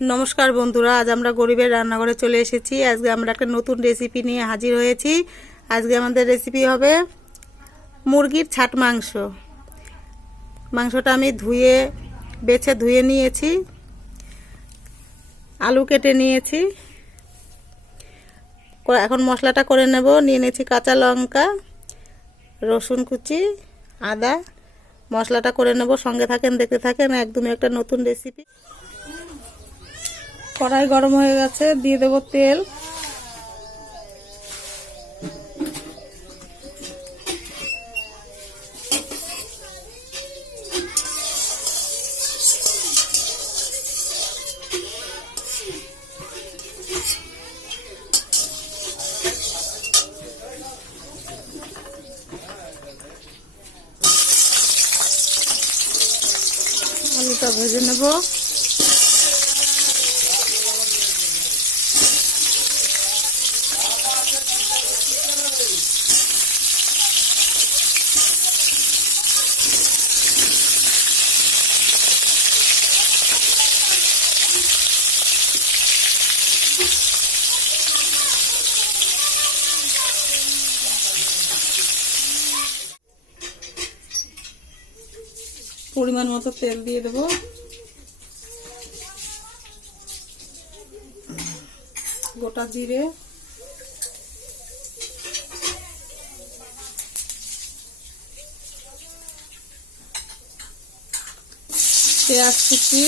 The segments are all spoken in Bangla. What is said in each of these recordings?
নমস্কার বন্ধুরা, আজ আমরা গরিবের রান্নাঘরে চলে এসেছি। আজকে আমরা একটা নতুন রেসিপি নিয়ে হাজির হয়েছি। আজকে আমাদের রেসিপি হবে মুরগির ছাট মাংস। মাংসটা আমি বেছে ধুয়ে নিয়েছি, আলু কেটে নিয়েছি। এখন মশলাটা করে নেব। নিয়ে নিয়েছি কাঁচা লঙ্কা, রসুন কুচি, আদা। মশলাটা করে নেব, সঙ্গে থাকেন, দেখতে থাকেন। একদমই একটা নতুন রেসিপি। কড়াই গরম হয়ে গেছে, দিয়ে দেব তেল। আলুটা ভেজে নেব। পরিমাণ মতো তেল দিয়ে দেব। গোটা জিরে, পেঁয়াজ কুচি,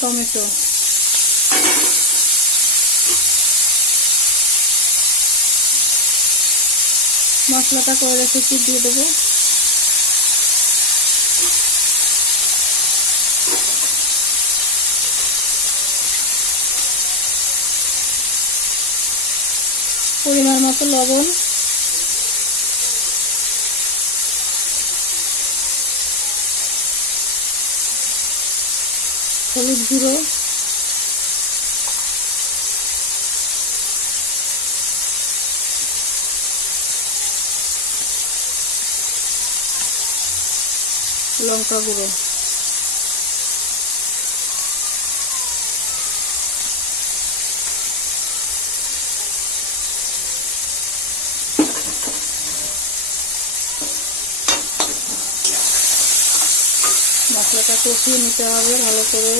টমেটো, মশলাটা করে রেখেছি, দিয়ে দেবো। পরিমাণ মতো লবণ, হলুদ গুঁড়ো, লঙ্কা গুঁড়ো। মশলাটা কষিয়ে নিতে হবে ভালো করে।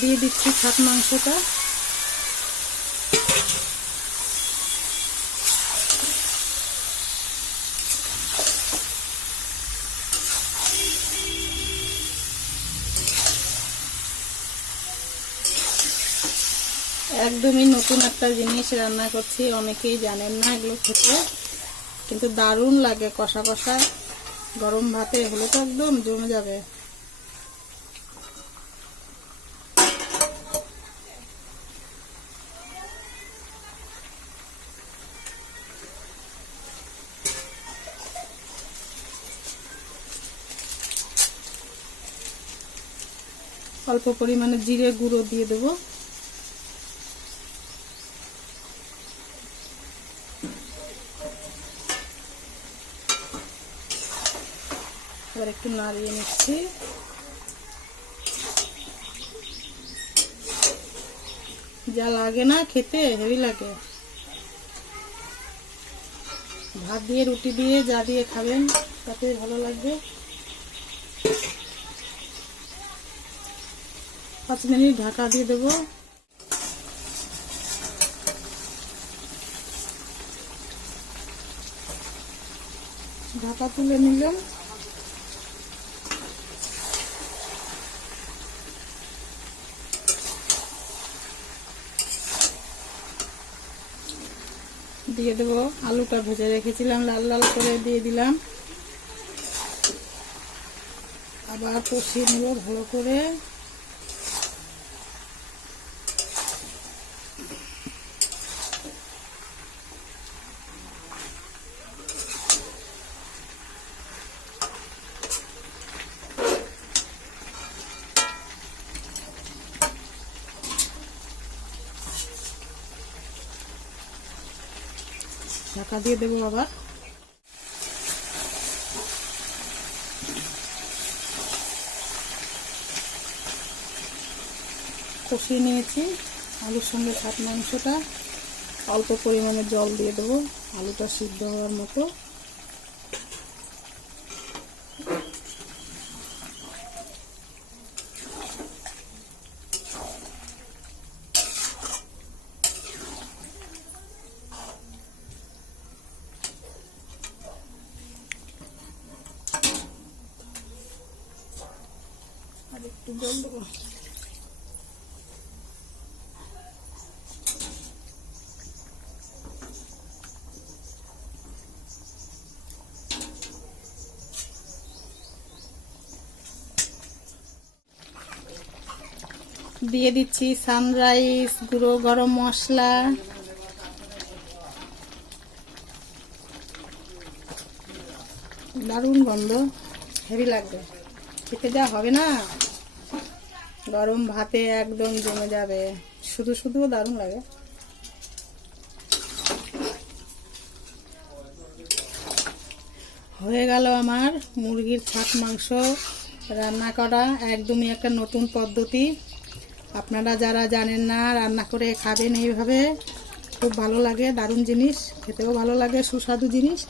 দিয়ে দিচ্ছি ছাট মাংসটা। একদমই নতুন একটা জিনিস রান্না করছি, অনেকেই জানেন না এগুলো খেতে, কিন্তু দারুণ লাগে। কষা কষা গরম ভাতে হলে তো একদম জমে যাবে। অল্প পরিমাণে জিরে গুঁড়ো দিয়ে দেবো। এবার একটু নাড়িয়ে নিচ্ছি। যা লাগে না খেতে, হেভি লাগে। ভাত দিয়ে, রুটি দিয়ে, যা দিয়ে খাবেন তাতে ভালো লাগবে। 5 মিনিট ঢাকা দিয়ে দেবো। ঢাকা তুলে নিলাম। দিয়ে দেবো আলুটা ভেজে রেখেছিলাম, লাল লাল করে দিয়ে দিলাম। আবার কষিয়ে নেব ভালো করে। ঢাকা দিয়ে দেবো আবার। কষিয়ে নিয়েছি আলুর সঙ্গে ছাট মাংসটা। অল্প পরিমাণে জল দিয়ে দেবো আলুটা সিদ্ধ হওয়ার মতো। আর একটু জল দেবো। দিয়ে দিচ্ছি সানরাইস গুঁড়ো গরম মশলা, দারুণ গন্ধ, হেভি লাগবে খেতে, যা হবে না গরম ভাতে একদম জমে যাবে, শুধু শুধু দারুণ লাগে। হয়ে গেল আমার মুরগির ছাট মাংস রান্না করা, একদমই একটা নতুন পদ্ধতি। আপনারা যারা জানেন না রান্না করে খাবেন এইভাবে, খুব ভালো লাগে, দারুণ জিনিস, খেতেও ভালো লাগে, সুস্বাদু জিনিস।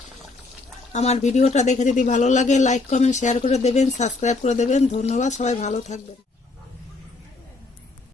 আমার ভিডিওটা দেখে যদি ভালো লাগে লাইক কমেন্ট শেয়ার করে দেবেন, সাবস্ক্রাইব করে দেবেন। ধন্যবাদ, সবাই ভালো থাকবেন।